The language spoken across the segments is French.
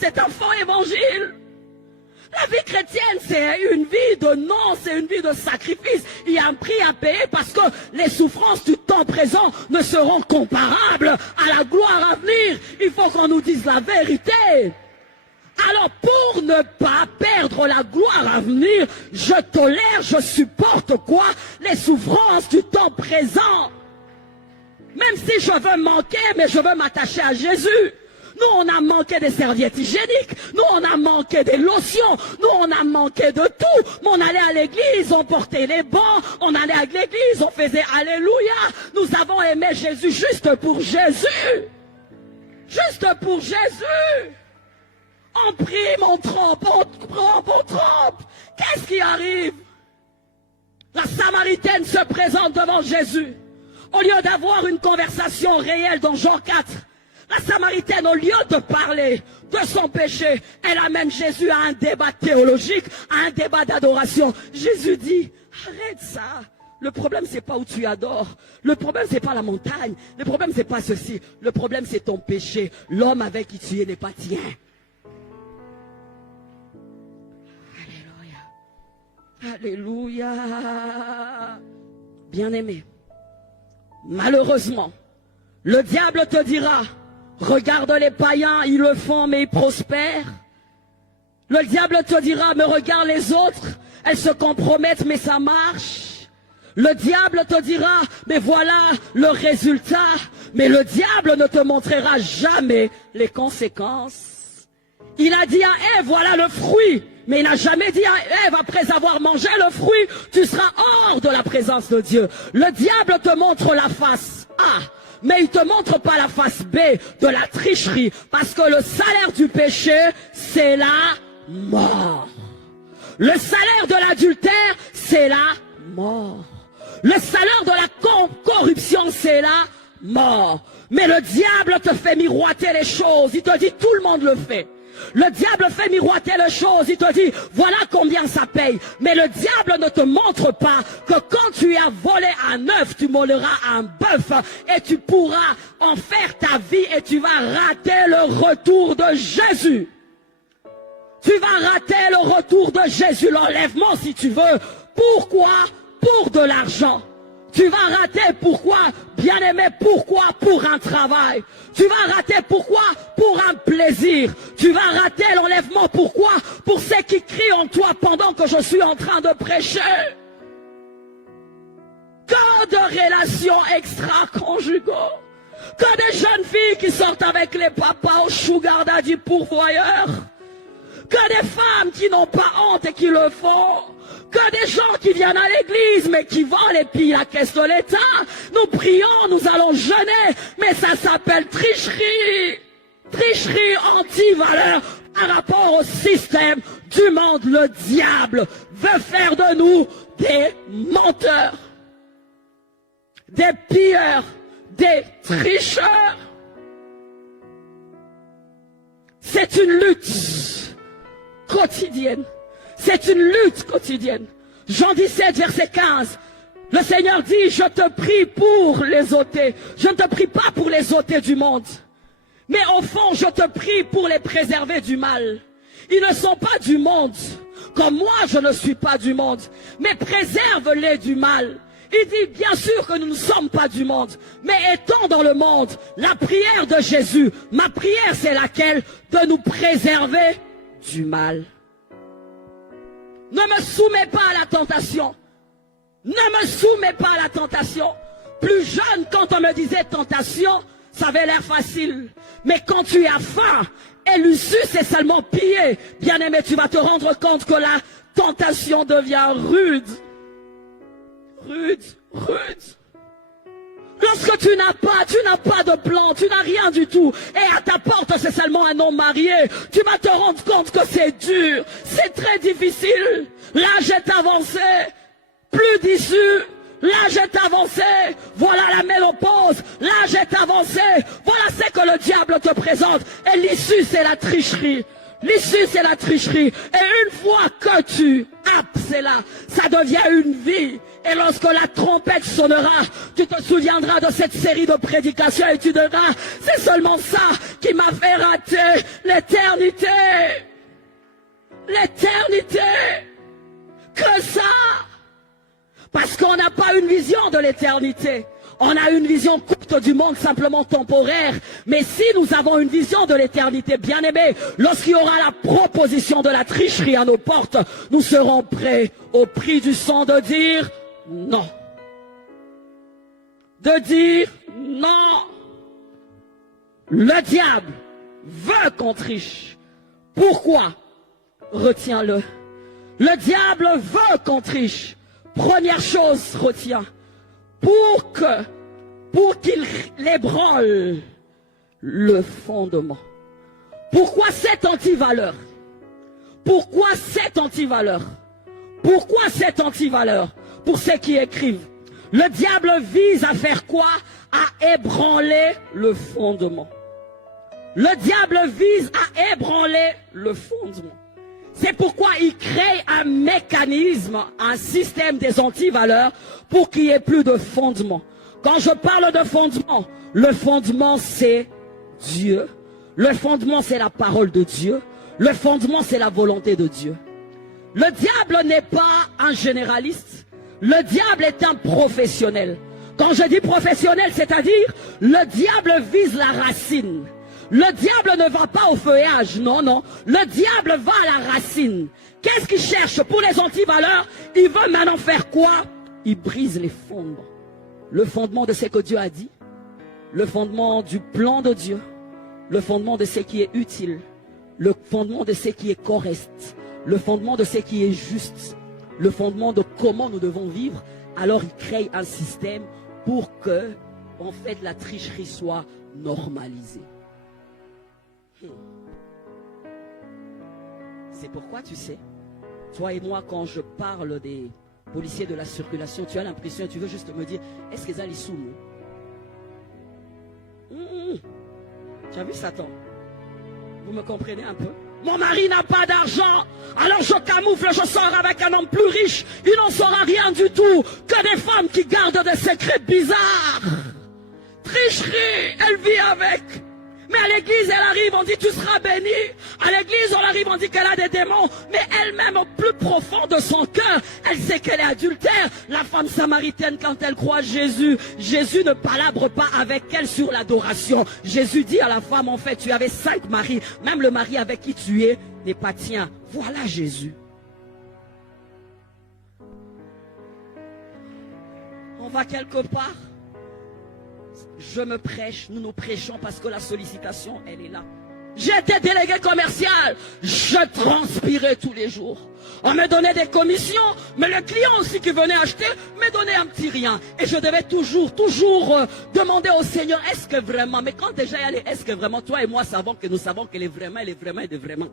c'est un faux évangile. La vie chrétienne, c'est une vie de non, c'est une vie de sacrifice. Il y a un prix à payer parce que les souffrances du temps présent ne seront comparables à la gloire à venir. Il faut qu'on nous dise la vérité. Alors pour ne pas perdre la gloire à venir, je tolère, je supporte quoi? Les souffrances du temps présent. Même si je veux manquer, mais je veux m'attacher à Jésus. Nous, on a manqué des serviettes hygiéniques. Nous, on a manqué des lotions. Nous, on a manqué de tout. Mais on allait à l'église, on portait les bancs. On allait à l'église, on faisait Alléluia. Nous avons aimé Jésus juste pour Jésus. Juste pour Jésus. On prime, on trompe, on trompe. Qu'est-ce qui arrive? La Samaritaine se présente devant Jésus. Au lieu d'avoir une conversation réelle dans Jean 4, la Samaritaine, au lieu de parler de son péché, elle amène Jésus à un débat théologique, à un débat d'adoration. Jésus dit, arrête ça. Le problème, c'est pas où tu adores. Le problème, c'est pas la montagne. Le problème, c'est pas ceci. Le problème, c'est ton péché. L'homme avec qui tu es n'est pas tien. Alléluia. Alléluia. Bien-aimé, malheureusement, le diable te dira, regarde les païens, ils le font mais ils prospèrent. Le diable te dira, mais regarde les autres, elles se compromettent mais ça marche. Le diable te dira, mais voilà le résultat. Mais le diable ne te montrera jamais les conséquences. Il a dit à Ève, voilà le fruit. Mais il n'a jamais dit à Ève, après avoir mangé le fruit, tu seras hors de la présence de Dieu. Le diable te montre la face A, mais il ne te montre pas la face B de la tricherie. Parce que le salaire du péché, c'est la mort. Le salaire de l'adultère, c'est la mort. Le salaire de la corruption, c'est la mort. Mais le diable te fait miroiter les choses. Il te dit, tout le monde le fait. Le diable fait miroiter les choses. Il te dit, voilà combien ça paye. Mais le diable ne te montre pas que quand tu as volé un œuf, tu voleras un bœuf. Et tu pourras en faire ta vie et tu vas rater le retour de Jésus. Tu vas rater le retour de Jésus, l'enlèvement si tu veux. Pourquoi? Pour de l'argent. Tu vas rater pourquoi? Bien-aimé, pourquoi? Pour un travail. Tu vas rater pourquoi? Pour un plaisir. Tu vas rater l'enlèvement pourquoi? Pour ceux qui crient en toi pendant que je suis en train de prêcher. Que de relations extra-conjugaux. Que des jeunes filles qui sortent avec les papas au sugar daddy pourvoyeur. Que des femmes qui n'ont pas honte et qui le font. Que des gens qui viennent à l'église mais qui volent et pillent la caisse de l'État. Nous prions, nous allons jeûner, mais ça s'appelle tricherie. Tricherie anti-valeur par rapport au système du monde. Le diable veut faire de nous des menteurs, des pilleurs, des tricheurs. C'est une lutte quotidienne. C'est une lutte quotidienne. Jean 17, verset 15. Le Seigneur dit, je te prie pour les ôter. Je ne te prie pas pour les ôter du monde. Mais au fond, je te prie pour les préserver du mal. Ils ne sont pas du monde. Comme moi, je ne suis pas du monde. Mais préserve-les du mal. Il dit, bien sûr que nous ne sommes pas du monde. Mais étant dans le monde, la prière de Jésus, ma prière c'est laquelle? De nous préserver du mal. Ne me soumets pas à la tentation. Ne me soumets pas à la tentation. Plus jeune, quand on me disait tentation, ça avait l'air facile. Mais quand tu as faim, et l'issue c'est seulement piller. Bien aimé, tu vas te rendre compte que la tentation devient rude. Rude, rude. Lorsque tu n'as pas de plan, tu n'as rien du tout, et à ta porte c'est seulement un homme marié, tu vas te rendre compte que c'est dur, c'est très difficile. L'âge est avancé, plus d'issue, l'âge est avancé, voilà la ménopause, l'âge est avancé, voilà ce que le diable te présente, et l'issue c'est la tricherie. L'issue c'est la tricherie, et une fois que tu c'est là, ça devient une vie. Et lorsque la trompette sonnera, tu te souviendras de cette série de prédications et tu diras, c'est seulement ça qui m'a fait rater l'éternité. L'éternité. Que ça. Parce qu'on n'a pas une vision de l'éternité. On a une vision courte du monde, simplement temporaire. Mais si nous avons une vision de l'éternité, bien aimé, lorsqu'il y aura la proposition de la tricherie à nos portes, nous serons prêts au prix du sang de dire non. De dire non. Le diable veut qu'on triche. Pourquoi? Retiens-le. Le diable veut qu'on triche. Première chose, retiens. Pour qu'il ébranle le fondement. Pourquoi cette antivaleur? Pourquoi cette antivaleur? Pourquoi cette antivaleur? Pour ceux qui écrivent. Le diable vise à faire quoi? À ébranler le fondement. Le diable vise à ébranler le fondement. C'est pourquoi il crée un mécanisme, un système des antivaleurs pour qu'il n'y ait plus de fondement. Quand je parle de fondement, le fondement c'est Dieu. Le fondement c'est la parole de Dieu. Le fondement c'est la volonté de Dieu. Le diable n'est pas un généraliste. Le diable est un professionnel. Quand je dis professionnel, c'est-à-dire le diable vise la racine. Le diable ne va pas au feuillage, non, non. Le diable va à la racine. Qu'est-ce qu'il cherche pour les antivaleurs? Il veut maintenant faire quoi? Il brise les fondements. Le fondement de ce que Dieu a dit. Le fondement du plan de Dieu. Le fondement de ce qui est utile. Le fondement de ce qui est correct. Le fondement de ce qui est juste. Le fondement de comment nous devons vivre. Alors il crée un système pour que, en fait, la tricherie soit normalisée. C'est pourquoi, tu sais, toi et moi, quand je parle des policiers de la circulation, tu as l'impression, tu veux juste me dire, est-ce qu'ils allaient sous nous? Tu as vu Satan? Vous me comprenez un peu? Mon mari n'a pas d'argent, alors je camoufle, je sors avec un homme plus riche. Il n'en saura rien du tout que des femmes qui gardent des secrets bizarres. Tricherie, elle vit avec. Mais à l'église, elle arrive, on dit tu seras béni. À l'église, on arrive, on dit qu'elle a des démons. Mais elle-même, au plus profond de son cœur, elle sait qu'elle est adultère. La femme samaritaine, quand elle croit Jésus, Jésus ne palabre pas avec elle sur l'adoration. Jésus dit à la femme, en fait, tu avais 5 maris. Même le mari avec qui tu es n'est pas tien. Voilà Jésus. On va quelque part. Je me prêche, nous nous prêchons parce que la sollicitation, elle est là. J'étais délégué commercial, je transpirais tous les jours. On me donnait des commissions, mais le client aussi qui venait acheter me donnait un petit rien. Et je devais toujours demander au Seigneur, est-ce que vraiment, mais quand déjà elle est, est-ce que vraiment, toi et moi savons que nous savons qu'elle est vraiment, elle est vraiment, elle est vraiment.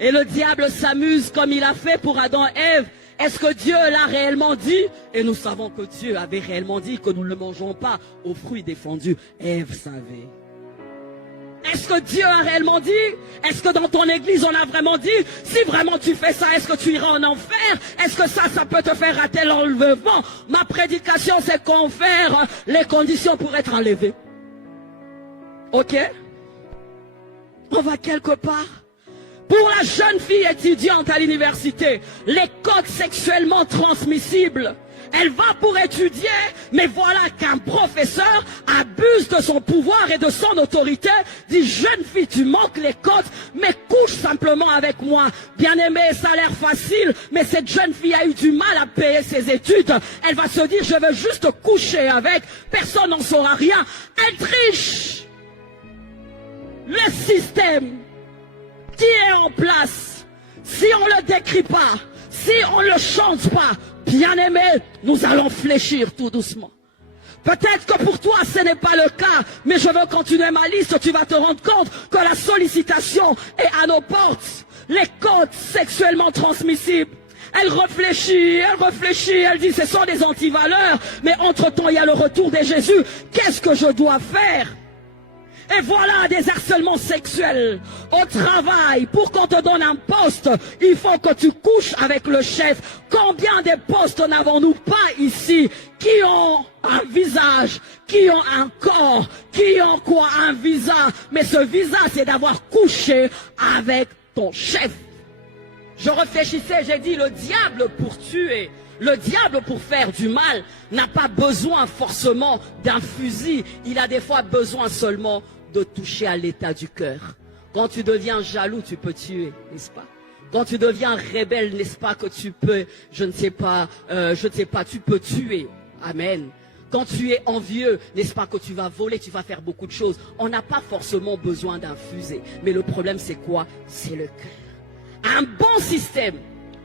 Et le diable s'amuse comme il a fait pour Adam et Ève. Est-ce que Dieu l'a réellement dit? Et nous savons que Dieu avait réellement dit que nous ne mangeons pas aux fruits défendus. Ève savait. Est-ce que Dieu a réellement dit? Est-ce que dans ton église on a vraiment dit? Si vraiment tu fais ça, est-ce que tu iras en enfer? Est-ce que ça peut te faire rater l'enlèvement? Ma prédication c'est confère les conditions pour être enlevé. Ok? On va quelque part. Pour la jeune fille étudiante à l'université, les codes sexuellement transmissibles, elle va pour étudier, mais voilà qu'un professeur abuse de son pouvoir et de son autorité, dit jeune fille, tu manques les codes, mais couche simplement avec moi. Bien aimé, ça a l'air facile, mais cette jeune fille a eu du mal à payer ses études. Elle va se dire, je veux juste coucher avec, personne n'en saura rien. Elle triche. Le système qui est en place, si on ne le décrit pas, si on ne le chante pas, bien aimé, nous allons fléchir tout doucement. Peut-être que pour toi ce n'est pas le cas, mais je veux continuer ma liste, tu vas te rendre compte que la sollicitation est à nos portes. Les codes sexuellement transmissibles. Elle réfléchit, elle dit ce sont des antivaleurs, mais entre-temps il y a le retour de Jésus. Qu'est-ce que je dois faire? Et voilà des harcèlements sexuels au travail. Pour qu'on te donne un poste, il faut que tu couches avec le chef. Combien de postes n'avons-nous pas ici qui ont un visage, qui ont un corps, qui ont quoi? Un visa. Mais ce visa, c'est d'avoir couché avec ton chef. Je réfléchissais, j'ai dit, le diable pour tuer, le diable pour faire du mal n'a pas besoin forcément d'un fusil. Il a des fois besoin seulement de toucher à l'état du cœur. Quand tu deviens jaloux, tu peux tuer, n'est-ce pas? Quand tu deviens rebelle, n'est-ce pas que tu peux, je ne sais pas, tu peux tuer. Amen. Quand tu es envieux, n'est-ce pas que tu vas voler, tu vas faire beaucoup de choses. On n'a pas forcément besoin d'un fusil. Mais le problème, c'est quoi? C'est le cœur. Un bon système,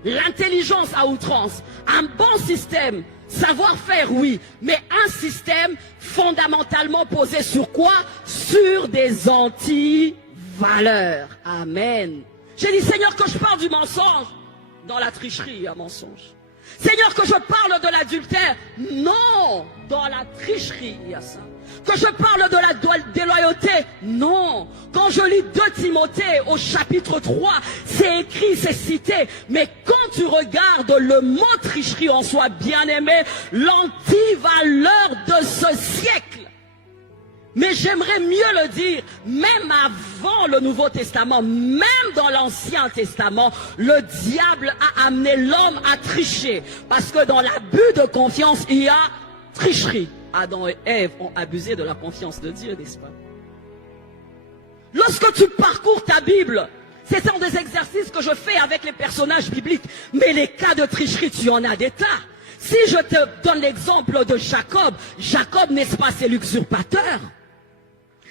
l'intelligence à outrance, un bon système, savoir-faire, oui, mais un système fondamentalement posé sur quoi? Sur des anti-valeurs. Amen. J'ai dit, Seigneur, que je parle du mensonge. Dans la tricherie, il y a mensonge. Seigneur, que je parle de l'adultère. Non, dans la tricherie, il y a ça. Que je parle de la déloyauté. Non. Quand je lis 2 Timothée au chapitre 3, c'est écrit, c'est cité. Mais quand tu regardes le mot tricherie en soi, bien-aimé, l'antivaleur de ce siècle. Mais j'aimerais mieux le dire, même avant le Nouveau Testament, même dans l'Ancien Testament, le diable a amené l'homme à tricher. Parce que dans l'abus de confiance, il y a tricherie. Adam et Ève ont abusé de la confiance de Dieu, n'est-ce pas? Lorsque tu parcours ta Bible, ce sont des exercices que je fais avec les personnages bibliques. Mais les cas de tricherie, tu en as des tas. Si je te donne l'exemple de Jacob, Jacob, n'est-ce pas, c'est l'usurpateur.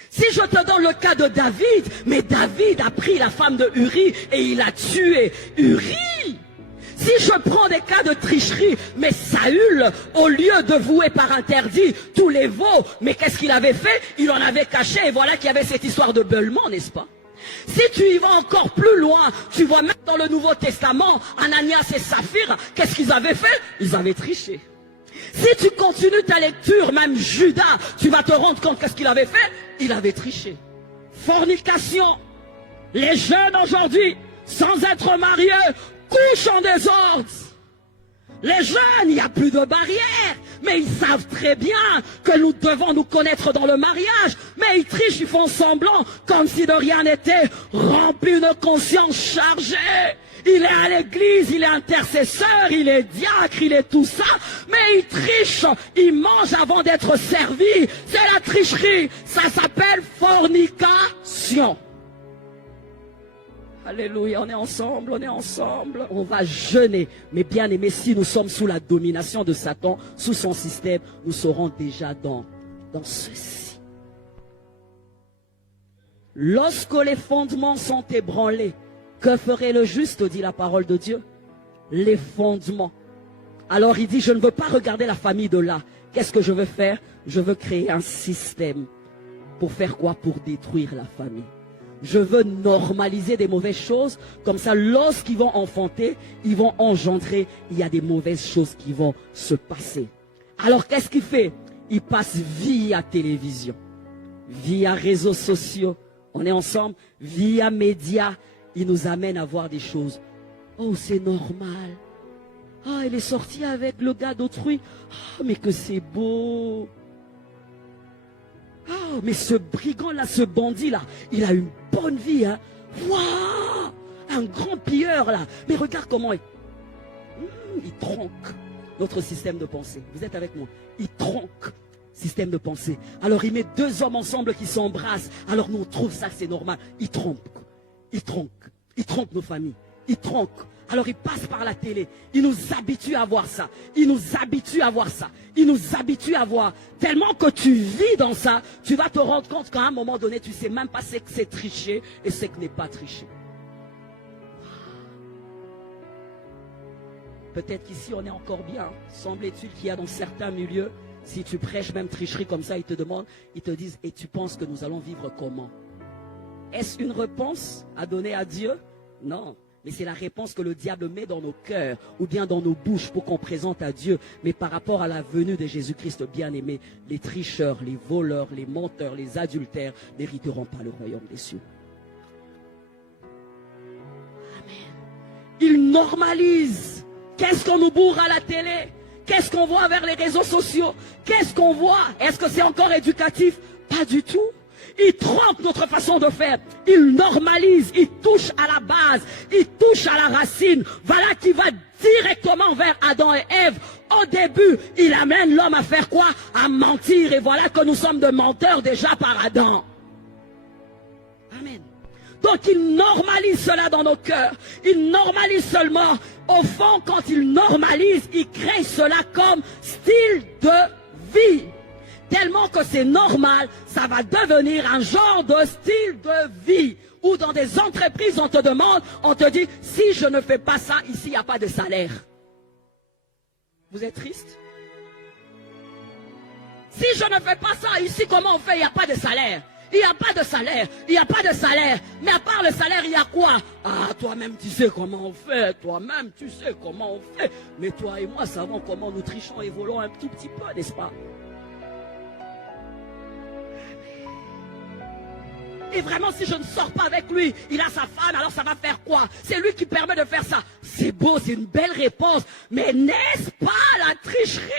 Si je te donne le cas de David, mais David a pris la femme de Uri et il a tué Uri. Si je prends des cas de tricherie, mais Saül, au lieu de vouer par interdit tous les veaux, mais qu'est-ce qu'il avait fait? Il en avait caché et voilà qu'il y avait cette histoire de beulement, n'est-ce pas? Si tu y vas encore plus loin, tu vois même dans le Nouveau Testament, Ananias et Saphir, qu'est-ce qu'ils avaient fait? Ils avaient triché. Si tu continues ta lecture, même Judas, tu vas te rendre compte qu'est-ce qu'il avait fait? Il avait triché. Fornication. Les jeunes aujourd'hui, sans être mariés, couchent en désordre. Les jeunes, il n'y a plus de barrière. Mais ils savent très bien que nous devons nous connaître dans le mariage. Mais ils trichent, ils font semblant, comme si de rien n'était, remplis de conscience chargée. Il est à l'église, il est intercesseur, il est diacre, il est tout ça. Mais il triche, il mange avant d'être servi. C'est la tricherie. Ça s'appelle fornication. Alléluia, on est ensemble, on est ensemble. On va jeûner. Mais bien aimé, si nous sommes sous la domination de Satan, sous son système, nous serons déjà dans ceci. Lorsque les fondements sont ébranlés, que ferait le juste, dit la parole de Dieu? Les fondements. Alors il dit, je ne veux pas regarder la famille de là. Qu'est-ce que je veux faire? Je veux créer un système. Pour faire quoi? Pour détruire la famille. Je veux normaliser des mauvaises choses. Comme ça, lorsqu'ils vont enfanter, ils vont engendrer. Il y a des mauvaises choses qui vont se passer. Alors qu'est-ce qu'il fait? Il passe via télévision, via réseaux sociaux. On est ensemble, via médias. Il nous amène à voir des choses. Oh, c'est normal. Ah, elle est sortie avec le gars d'autrui. Ah, mais que c'est beau. Ah, mais ce brigand-là, ce bandit-là, il a une bonne vie, hein. Waouh! Un grand pilleur, là. Mais regarde comment il tronque notre système de pensée. Vous êtes avec moi? Il tronque système de pensée. Alors, il met 2 hommes ensemble qui s'embrassent. Alors, nous, on trouve ça que c'est normal. Il trompe. Il trompe nos familles, il trompe. Alors il passe par la télé, il nous habitue à voir ça, il nous habitue à voir ça, il nous habitue à voir. Tellement que tu vis dans ça, tu vas te rendre compte qu'à un moment donné, tu ne sais même pas ce que c'est tricher et ce que n'est pas tricher. Peut-être qu'ici on est encore bien, semble-t-il qu'il y a dans certains milieux, si tu prêches même tricherie comme ça, ils te demandent, ils te disent, et tu penses que nous allons vivre comment? Est-ce une réponse à donner à Dieu? Non. Mais c'est la réponse que le diable met dans nos cœurs ou bien dans nos bouches pour qu'on présente à Dieu. Mais par rapport à la venue de Jésus-Christ bien-aimé, les tricheurs, les voleurs, les menteurs, les adultères n'hériteront pas le royaume des cieux. Amen. Ils normalisent. Qu'est-ce qu'on nous bourre à la télé? Qu'est-ce qu'on voit vers les réseaux sociaux? Qu'est-ce qu'on voit? Est-ce que c'est encore éducatif? Pas du tout. Ils trompent notre façon de faire. Ils normalisent. Ils touchent à la base. Ils touchent à la racine. Voilà qui va directement vers Adam et Ève. Au début, il amène l'homme à faire quoi? À mentir. Et voilà que nous sommes de menteurs déjà par Adam. Amen. Donc ils normalisent cela dans nos cœurs. Ils normalisent seulement. Au fond, quand ils normalisent, ils créent cela comme style de vie. Tellement que c'est normal, ça va devenir un genre de style de vie. Ou dans des entreprises, on te demande, on te dit, si je ne fais pas ça, ici, il n'y a pas de salaire. Vous êtes triste? Si je ne fais pas ça, ici, comment on fait? Il n'y a pas de salaire. Il n'y a pas de salaire. Il n'y a pas de salaire. Mais à part le salaire, il y a quoi? Ah, toi-même, tu sais comment on fait. Toi-même, tu sais comment on fait. Mais toi et moi savons comment nous trichons et volons un tout petit peu, n'est-ce pas? Et vraiment, si je ne sors pas avec lui, il a sa femme, alors ça va faire quoi? C'est lui qui permet de faire ça. C'est beau, c'est une belle réponse. Mais n'est-ce pas la tricherie?